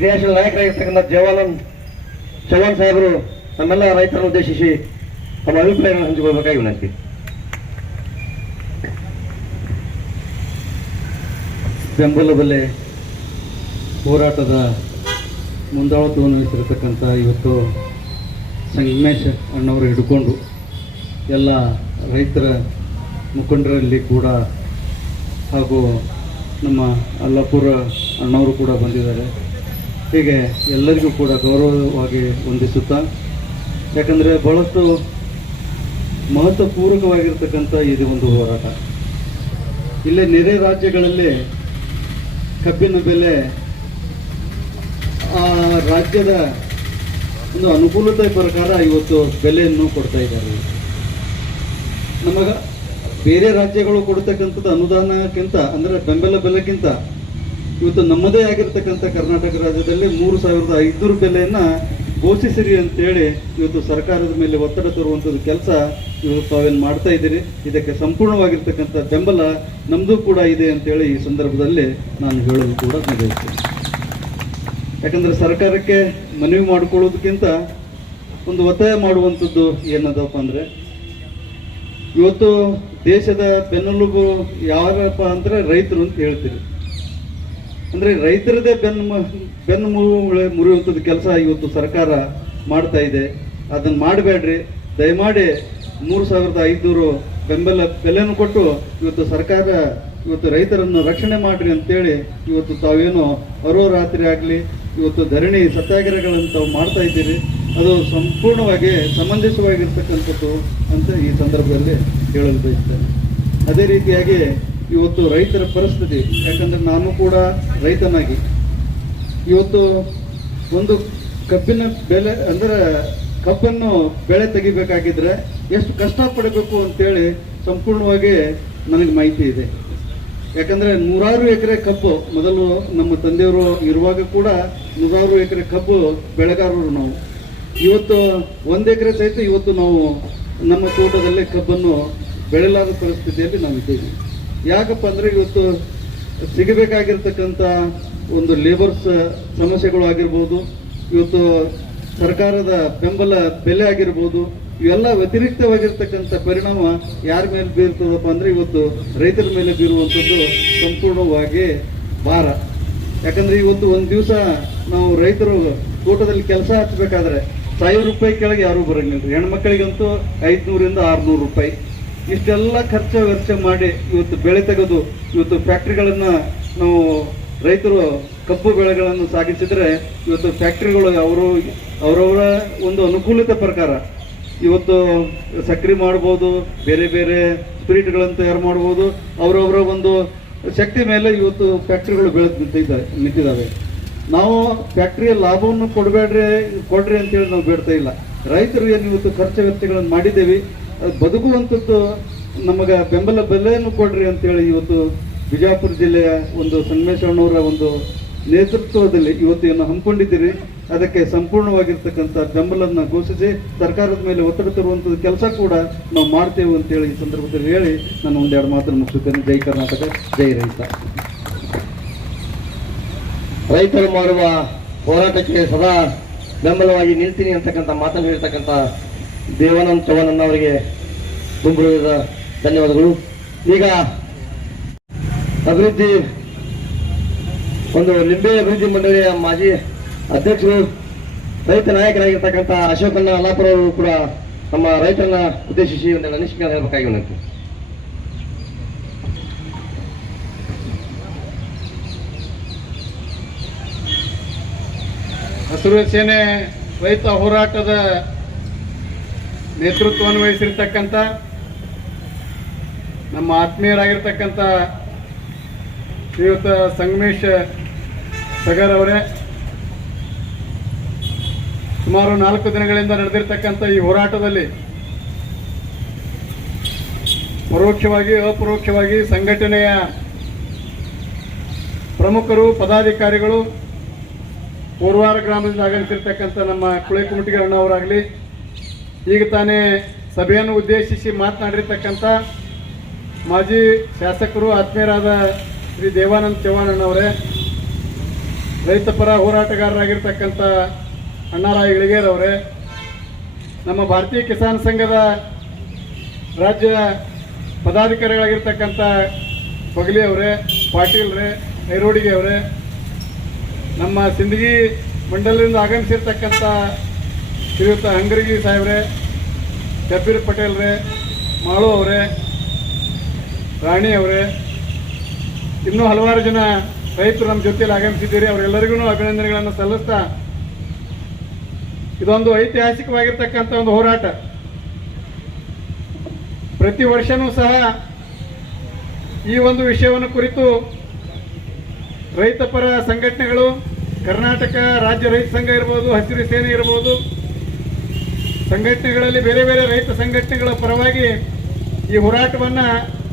ಕ್ರಿಯಾಶೀಲ ನಾಯಕರಾಗಿರ್ತಕ್ಕಂಥ ಜವಾನಂದ್ ಚವಾನ್ ಸಾಹೇಬರು ನಮ್ಮೆಲ್ಲ ರೈತರನ್ನು ಉದ್ದೇಶಿಸಿ ತಮ್ಮ ಅಭಿಪ್ರಾಯವನ್ನು ಹಂಚಿಕೊಳ್ಬೇಕಾಗಿ ವಿನಂತಿ. ಬೆಂಬಲ ಬೆಲೆ ಹೋರಾಟದ ಮುಂದಾಳತ್ವವನ್ನು ವಹಿಸಿರತಕ್ಕಂಥ ಇವತ್ತು ಸಂಗಮೇಶ್ ಅಣ್ಣವರು ಹಿಡ್ಕೊಂಡು ಎಲ್ಲ ರೈತರ ಮುಖಂಡರಲ್ಲಿ ಕೂಡ ಹಾಗೂ ನಮ್ಮ ಅಲ್ಲಾಪುರ ಅಣ್ಣವರು ಕೂಡ ಬಂದಿದ್ದಾರೆ. ಹೀಗೆ ಎಲ್ಲರಿಗೂ ಕೂಡ ಗೌರವವಾಗಿ ವಂದಿಸುತ್ತಾ, ಯಾಕಂದರೆ ಭಾಳಷ್ಟು ಮಹತ್ವಪೂರ್ವಕವಾಗಿರ್ತಕ್ಕಂಥ ಇದು ಒಂದು ಹೋರಾಟ. ಇಲ್ಲೇ ನೆರೆ ರಾಜ್ಯಗಳಲ್ಲಿ ಕಬ್ಬಿನ ಬೆಲೆ ಆ ರಾಜ್ಯದ ಒಂದು ಅನುಕೂಲತೆ ಪ್ರಕಾರ ಇವತ್ತು ಬೆಲೆಯನ್ನು ಕೊಡ್ತಾ ಇದ್ದಾರೆ. ನಮಗ ಬೇರೆ ರಾಜ್ಯಗಳು ಕೊಡ್ತಕ್ಕಂಥದ್ದು ಅನುದಾನಕ್ಕಿಂತ, ಅಂದರೆ ಬೆಂಬಲ ಬೆಲೆಗಿಂತ ಇವತ್ತು ನಮ್ಮದೇ ಆಗಿರ್ತಕ್ಕಂಥ ಕರ್ನಾಟಕ ರಾಜ್ಯದಲ್ಲಿ ಮೂರು ಸಾವಿರದ ಐದುನೂರು ಬೆಲೆಯನ್ನು ಘೋಷಿಸಿರಿ ಅಂತೇಳಿ ಇವತ್ತು ಸರ್ಕಾರದ ಮೇಲೆ ಒತ್ತಡ ತರುವಂಥದ್ದು ಕೆಲಸ ಇವತ್ತು ತಾವೇನು ಮಾಡ್ತಾ ಇದ್ದೀರಿ? ಇದಕ್ಕೆ ಸಂಪೂರ್ಣವಾಗಿರ್ತಕ್ಕಂಥ ಬೆಂಬಲ ನಮ್ಮದು ಕೂಡ ಇದೆ ಅಂತೇಳಿ ಈ ಸಂದರ್ಭದಲ್ಲಿ ನಾನು ಹೇಳೋದು ಕೂಡ ನಡೆಯುತ್ತೆ ಯಾಕಂದರೆ ಸರ್ಕಾರಕ್ಕೆ ಮನವಿ ಮಾಡಿಕೊಳ್ಳೋದಕ್ಕಿಂತ ಒಂದು ಒತ್ತಾಯ ಮಾಡುವಂಥದ್ದು ಏನದಪ್ಪ ಅಂದರೆ, ಇವತ್ತು ದೇಶದ ಬೆನ್ನೆಲುಬು ಯಾರಪ್ಪ ಅಂದರೆ ರೈತರು ಅಂತ ಹೇಳ್ತೀರಿ. ಅಂದರೆ ರೈತರದೇ ಬೆನ್ನು ಬೆನ್ನು ಮುರಿ- ಮುರಿಯುವಂಥದ್ದು ಕೆಲಸ ಇವತ್ತು ಸರ್ಕಾರ ಮಾಡ್ತಾ ಇದೆ. ಅದನ್ನು ಮಾಡಬೇಡ್ರಿ. ದಯಮಾಡಿ ಮೂರು ಸಾವಿರದ ಐದುನೂರು ಬೆಂಬಲ ಬೆಲೆಯನ್ನು ಕೊಟ್ಟು ಇವತ್ತು ಸರ್ಕಾರ, ಇವತ್ತು ರೈತರನ್ನು ರಕ್ಷಣೆ ಮಾಡ್ರಿ ಅಂತೇಳಿ ಇವತ್ತು ತಾವೇನು ಅರೋರಾತ್ರಿ ಆಗಲಿ, ಇವತ್ತು ಧರಣಿ ಸತ್ಯಾಗ್ರಹಗಳನ್ನು ತಾವು ಮಾಡ್ತಾ ಇದ್ದೀರಿ. ಅದು ಸಂಪೂರ್ಣವಾಗಿ ಸಮಂಜಸವಾಗಿರ್ತಕ್ಕಂಥದ್ದು ಅಂತ ಈ ಸಂದರ್ಭದಲ್ಲಿ ಹೇಳಲು ಬಯಸ್ತೇನೆ. ಅದೇ ರೀತಿಯಾಗಿ ಇವತ್ತು ರೈತರ ಪರಿಸ್ಥಿತಿ, ಯಾಕಂದ್ರೆ ನಾನು ಕೂಡ ರೈತನಾಗಿ. ಇವತ್ತು ಒಂದು ಕಬ್ಬಿನ ಬೆಲೆ, ಅಂದರೆ ಕಬ್ಬನ್ನು ಬೆಳೆ ತೆಗಿಬೇಕಾಗಿದ್ರೆ ಎಷ್ಟು ಕಷ್ಟ ಪಡಬೇಕು ಅಂತೇಳಿ ಸಂಪೂರ್ಣವಾಗಿ ನನಗೆ ಮಾಹಿತಿ ಇದೆ. ಯಾಕಂದ್ರೆ ನೂರಾರು ಎಕರೆ ಕಬ್ಬು ಮೊದಲು ನಮ್ಮ ತಂದೆಯವರು ಇರುವಾಗ ಕೂಡ ನೂರಾರು ಎಕರೆ ಕಬ್ಬು ಬೆಳೆಗಾರರು ನಾವು. ಇವತ್ತು ಒಂದು ಎಕರೆ ಸಹಿತ ಇವತ್ತು ನಾವು ನಮ್ಮ ತೋಟದಲ್ಲೇ ಕಬ್ಬನ್ನು ಬೆಳೆಲಾದ ಪರಿಸ್ಥಿತಿಯಲ್ಲಿ ನಾವು ಇದ್ದೇವೆ ಯಾಕಪ್ಪ ಅಂದರೆ ಇವತ್ತು ಸಿಗಬೇಕಾಗಿರ್ತಕ್ಕಂಥ ಒಂದು ಲೇಬರ್ಸ್ ಸಮಸ್ಯೆಗಳು ಆಗಿರ್ಬೋದು, ಇವತ್ತು ಸರ್ಕಾರದ ಬೆಂಬಲ ಬೆಲೆ ಆಗಿರ್ಬೋದು, ಇವೆಲ್ಲ ವ್ಯತಿರಿಕ್ತವಾಗಿರ್ತಕ್ಕಂಥ ಪರಿಣಾಮ ಯಾರ ಮೇಲೆ ಬೀರ್ತದಪ್ಪ ಅಂದರೆ ಇವತ್ತು ರೈತರ ಮೇಲೆ ಬೀರುವಂಥದ್ದು ಸಂಪೂರ್ಣವಾಗಿ ಭಾರ. ಯಾಕಂದ್ರೆ ಇವತ್ತು ಒಂದು ದಿವಸ ನಾವು ರೈತರು ತೋಟದಲ್ಲಿ ಕೆಲಸ ಹಚ್ಚಬೇಕಾದ್ರೆ ಸಾವಿರ ರೂಪಾಯಿ ಕೆಳಗೆ ಯಾರೂ ಬರಂಗಿಲ್ಲ ಹೆಣ್ಮಕ್ಳಿಗಂತೂ ಐದುನೂರಿಂದ ಆರುನೂರು ರೂಪಾಯಿ. ಇಷ್ಟೆಲ್ಲ ಖರ್ಚು ವೆಚ್ಚ ಮಾಡಿ ಇವತ್ತು ಬೆಳೆ ತೆಗೆದು ಇವತ್ತು ಫ್ಯಾಕ್ಟ್ರಿಗಳನ್ನು ನಾವು ರೈತರು ಕಬ್ಬು ಬೆಳೆಗಳನ್ನು ಸಾಗಿಸಿದರೆ ಇವತ್ತು ಫ್ಯಾಕ್ಟ್ರಿಗಳು ಅವರು ಅವರವರ ಒಂದು ಅನುಕೂಲತೆ ಪ್ರಕಾರ ಇವತ್ತು ಸಕ್ರಿ ಮಾಡ್ಬೋದು, ಬೇರೆ ಬೇರೆ ಸ್ಪಿರಿಟ್ಗಳನ್ನು ತಯಾರು ಮಾಡ್ಬೋದು, ಅವರವರ ಒಂದು ಶಕ್ತಿ ಮೇಲೆ ಇವತ್ತು ಫ್ಯಾಕ್ಟ್ರಿಗಳು ಬೆಳೆದು ನಿಂತಿದ್ದಾವೆ ನಿಂತಿದ್ದಾವೆ. ನಾವು ಫ್ಯಾಕ್ಟ್ರಿಯ ಲಾಭವನ್ನು ಕೊಡಬೇಡ್ರಿ, ಕೊಡ್ರಿ ಅಂತೇಳಿ ನಾವು ಬೇಡ್ತಾ ಇಲ್ಲ. ರೈತರು ಏನು ಇವತ್ತು ಖರ್ಚು ವೆಚ್ಚಗಳನ್ನು ಮಾಡಿದ್ದೇವೆ ಬದುಕುವಂಥದ್ದು ನಮಗೆ ಬೆಂಬಲ ಬೆಲೆಯನ್ನು ಕೊಡ್ರಿ ಅಂತೇಳಿ ಇವತ್ತು ಬಿಜಾಪುರ ಜಿಲ್ಲೆಯ ಒಂದು ಸಂಗಮೇಶ್ವರನವರ ಒಂದು ನೇತೃತ್ವದಲ್ಲಿ ಇವತ್ತು ಏನು ಹಮ್ಮಿಕೊಂಡಿದ್ದೀರಿ. ಅದಕ್ಕೆ ಸಂಪೂರ್ಣವಾಗಿರ್ತಕ್ಕಂಥ ಬೆಂಬಲವನ್ನು ಘೋಷಿಸಿ ಸರ್ಕಾರದ ಮೇಲೆ ಒತ್ತಡ ತರುವಂಥದ್ದು ಕೆಲಸ ಕೂಡ ನಾವು ಮಾಡ್ತೇವೆ ಅಂತೇಳಿ ಈ ಸಂದರ್ಭದಲ್ಲಿ ಹೇಳಿ ನಾನು ಒಂದೆರಡು ಮಾತನ್ನು ಮುಗಿಸುತ್ತೇನೆ. ಜೈ ಕರ್ನಾಟಕ, ಜೈ ರೈತ. ರೈತರು ಮಾಡುವ ಹೋರಾಟಕ್ಕೆ ಸದಾ ಬೆಂಬಲವಾಗಿ ನಿಲ್ತೀನಿ ಅಂತಕ್ಕಂಥ ಮಾತನ್ನು ಹೇಳ್ತಕ್ಕಂಥ ದೇವಾನಂದ್ ಚವ್ಹಾಣ್ ಅವರಿಗೆ ತುಂಬುವುದ ಧನ್ಯವಾದಗಳು. ಈಗ ಅಭಿವೃದ್ಧಿ, ಒಂದು ಲಿಂಬೆ ಅಭಿವೃದ್ಧಿ ಮಂಡಳಿಯ ಮಾಜಿ ಅಧ್ಯಕ್ಷರು, ರೈತ ನಾಯಕರಾಗಿರ್ತಕ್ಕಂಥ ಅಶೋಕಣ್ಣ ಅಲ್ಲಾಪುರ ಅವರು ಕೂಡ ನಮ್ಮ ರೈತರನ್ನ ಉದ್ದೇಶಿಸಿ ಒಂದು ಅನಿಸಿಕೆ ಹೇಳಬೇಕಾಗಿ ಹಸಿರು ಸೇನೆ ರೈತ ಹೋರಾಟದ ನೇತೃತ್ವವನ್ನು ವಹಿಸಿರ್ತಕ್ಕಂಥ ನಮ್ಮ ಆತ್ಮೀಯರಾಗಿರ್ತಕ್ಕಂಥ ಶ್ರೀಯುತ ಸಂಗಮೇಶ್ ಸಗರ್ ಅವರೇ, ಸುಮಾರು ನಾಲ್ಕು ದಿನಗಳಿಂದ ನಡೆದಿರ್ತಕ್ಕಂಥ ಈ ಹೋರಾಟದಲ್ಲಿ ಪರೋಕ್ಷವಾಗಿ, ಅಪರೋಕ್ಷವಾಗಿ ಸಂಘಟನೆಯ ಪ್ರಮುಖರು, ಪದಾಧಿಕಾರಿಗಳು ಪೂರ್ವಾರ ಗ್ರಾಮದಿಂದ ಆಗಮಿಸಿರ್ತಕ್ಕಂಥ ನಮ್ಮ ಕುಳೆ ಕುಮಟಿಗೆ ಅಣ್ಣವರಾಗಲಿ ಈಗ ತಾನೇ ಸಭೆಯನ್ನು ಉದ್ದೇಶಿಸಿ ಮಾತನಾಡಿರ್ತಕ್ಕಂಥ ಮಾಜಿ ಶಾಸಕರು ಆತ್ಮೀಯರಾದ ಶ್ರೀ ದೇವಾನಂದ್ ಚವ್ಹಾಣ್ ಅಣ್ಣವರೇ, ರೈತ ಪರ ಹೋರಾಟಗಾರರಾಗಿರ್ತಕ್ಕಂಥ ಅಣ್ಣಾರಾಯ ಇಳಿಗೇರವರೇ ನಮ್ಮ ಭಾರತೀಯ ಕಿಸಾನ್ ಸಂಘದ ರಾಜ್ಯ ಪದಾಧಿಕಾರಿಗಳಾಗಿರ್ತಕ್ಕಂಥ ಬಗಲಿ ಅವರೇ, ಪಾಟೀಲ್ ರೇ, ಐರೋಡಿಗೆ ಅವರೇ, ನಮ್ಮ ಸಿಂದಗಿ ಮಂಡಲದಿಂದ ಆಗಮಿಸಿರ್ತಕ್ಕಂಥ ಶ್ರೀಯುತ ಹಂಗರಗಿ ಸಾಹೇಬ್ರೆ ಶಬೀರ್ ಪಟೇಲ್ ರೇ ಮಾಳು ಅವರೇ, ರಾಣಿ ಅವರೇ, ಇನ್ನೂ ಹಲವಾರು ಜನ ರೈತರು ನಮ್ಮ ಜೊತೆಯಲ್ಲಿ ಆಗಮಿಸಿದ್ದೀರಿ. ಅವರೆಲ್ಲರಿಗೂ ಅಭಿನಂದನೆಗಳನ್ನು ಸಲ್ಲಿಸ್ತಾ ಇದೊಂದು ಐತಿಹಾಸಿಕವಾಗಿರ್ತಕ್ಕಂಥ ಒಂದು ಹೋರಾಟ. ಪ್ರತಿ ವರ್ಷನೂ ಸಹ ಈ ಒಂದು ವಿಷಯವನ್ನು ಕುರಿತು ರೈತಪರ ಸಂಘಟನೆಗಳು, ಕರ್ನಾಟಕ ರಾಜ್ಯ ರೈತ ಸಂಘ ಇರ್ಬೋದು, ಹಸಿರು ಸೇನೆ ಇರ್ಬೋದು ಸಂಘಟನೆಗಳಲ್ಲಿ ಬೇರೆ ಬೇರೆ ರೈತ ಸಂಘಟನೆಗಳ ಪರವಾಗಿ ಈ ಹೋರಾಟವನ್ನು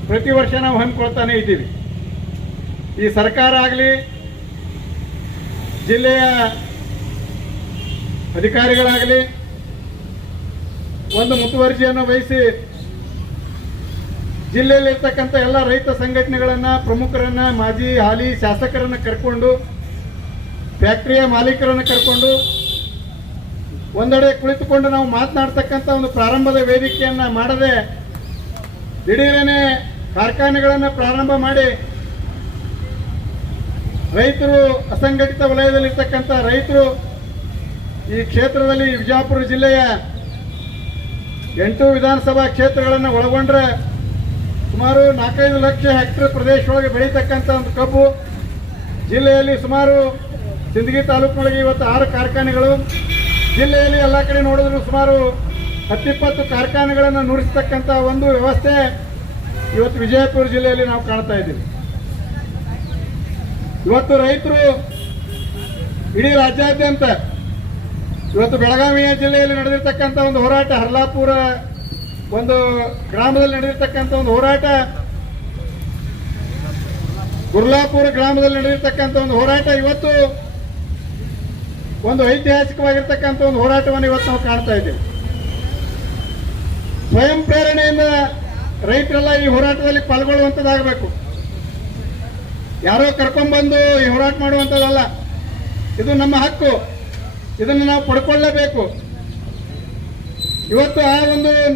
ಪ್ರತಿ ವರ್ಷ ನಾವು ಹಮ್ಮಿಕೊಳ್ತಾನೆ ಇದ್ದೀವಿ. ಈ ಸರ್ಕಾರ ಆಗಲಿ, ಜಿಲ್ಲೆಯ ಅಧಿಕಾರಿಗಳಾಗಲಿ, ಒಂದು ಮುತುವರ್ಜಿಯನ್ನು ವಹಿಸಿ ಜಿಲ್ಲೆಯಲ್ಲಿರ್ತಕ್ಕಂಥ ಎಲ್ಲ ರೈತ ಸಂಘಟನೆಗಳನ್ನು, ಪ್ರಮುಖರನ್ನು, ಮಾಜಿ ಹಾಲಿ ಶಾಸಕರನ್ನು ಕರ್ಕೊಂಡು, ಫ್ಯಾಕ್ಟ್ರಿಯ ಮಾಲೀಕರನ್ನು ಕರ್ಕೊಂಡು ಒಂದೆಡೆ ಕುಳಿತುಕೊಂಡು ನಾವು ಮಾತನಾಡ್ತಕ್ಕಂಥ ಒಂದು ಪ್ರಾರಂಭದ ವೇದಿಕೆಯನ್ನು ಮಾಡದೆ ದಿಢೀರನೆ ಕಾರ್ಖಾನೆಗಳನ್ನು ಪ್ರಾರಂಭ ಮಾಡಿ ರೈತರು ಅಸಂಘಟಿತ ವಲಯದಲ್ಲಿರ್ತಕ್ಕಂಥ ರೈತರು ಈ ಕ್ಷೇತ್ರದಲ್ಲಿ ವಿಜಯಪುರ ಜಿಲ್ಲೆಯ ಎಂಟು ವಿಧಾನಸಭಾ ಕ್ಷೇತ್ರಗಳನ್ನು ಒಳಗೊಂಡ್ರೆ ಸುಮಾರು ನಾಲ್ಕೈದು ಲಕ್ಷ ಹೆಕ್ಟರ್ ಪ್ರದೇಶದೊಳಗೆ ಬೆಳೀತಕ್ಕಂಥ ಒಂದು ಕಬ್ಬು ಜಿಲ್ಲೆಯಲ್ಲಿ ಸುಮಾರು ಸಿಂದಗಿ ತಾಲೂಕಿನೊಳಗೆ ಇವತ್ತು ಆರು ಕಾರ್ಖಾನೆಗಳು. ಜಿಲ್ಲೆಯಲ್ಲಿ ಎಲ್ಲ ಕಡೆ ನೋಡಿದ್ರು ಸುಮಾರು ಹತ್ತಿಪ್ಪತ್ತು ಕಾರ್ಖಾನೆಗಳನ್ನು ನುಡಿಸ್ತಕ್ಕಂಥ ಒಂದು ವ್ಯವಸ್ಥೆ ಇವತ್ತು ವಿಜಯಪುರ ಜಿಲ್ಲೆಯಲ್ಲಿ ನಾವು ಕಾಣ್ತಾ ಇದ್ದೀವಿ. ಇವತ್ತು ರೈತರು ಇಡೀ ರಾಜ್ಯಾದ್ಯಂತ ಇವತ್ತು ಬೆಳಗಾವಿಯ ಜಿಲ್ಲೆಯಲ್ಲಿ ನಡೆದಿರ್ತಕ್ಕಂಥ ಒಂದು ಹೋರಾಟ, ಹರ್ಲಾಪುರ ಒಂದು ಗ್ರಾಮದಲ್ಲಿ ನಡೆದಿರ್ತಕ್ಕಂಥ ಒಂದು ಹೋರಾಟ, ಗುರ್ಲಾಪುರ ಗ್ರಾಮದಲ್ಲಿ ನಡೆದಿರ್ತಕ್ಕಂಥ ಒಂದು ಹೋರಾಟ ಇವತ್ತು ಒಂದು ಐತಿಹಾಸಿಕವಾಗಿರ್ತಕ್ಕಂಥ ಒಂದು ಹೋರಾಟವನ್ನು ಇವತ್ತು ನಾವು ಕಾಣ್ತಾ ಇದ್ದೇವೆ. ಸ್ವಯಂ ಪ್ರೇರಣೆಯಿಂದ ರೈತರೆಲ್ಲ ಈ ಹೋರಾಟದಲ್ಲಿ ಪಾಲ್ಗೊಳ್ಳುವಂಥದ್ದಾಗಬೇಕು. ಯಾರೋ ಕರ್ಕೊಂಡ್ಬಂದು ಈ ಹೋರಾಟ ಮಾಡುವಂಥದ್ದಲ್ಲ. ಇದು ನಮ್ಮ ಹಕ್ಕು. ಇದನ್ನು ನಾವು ಪಡ್ಕೊಳ್ಳಬೇಕು. ಇವತ್ತು ಆ ಒಂದು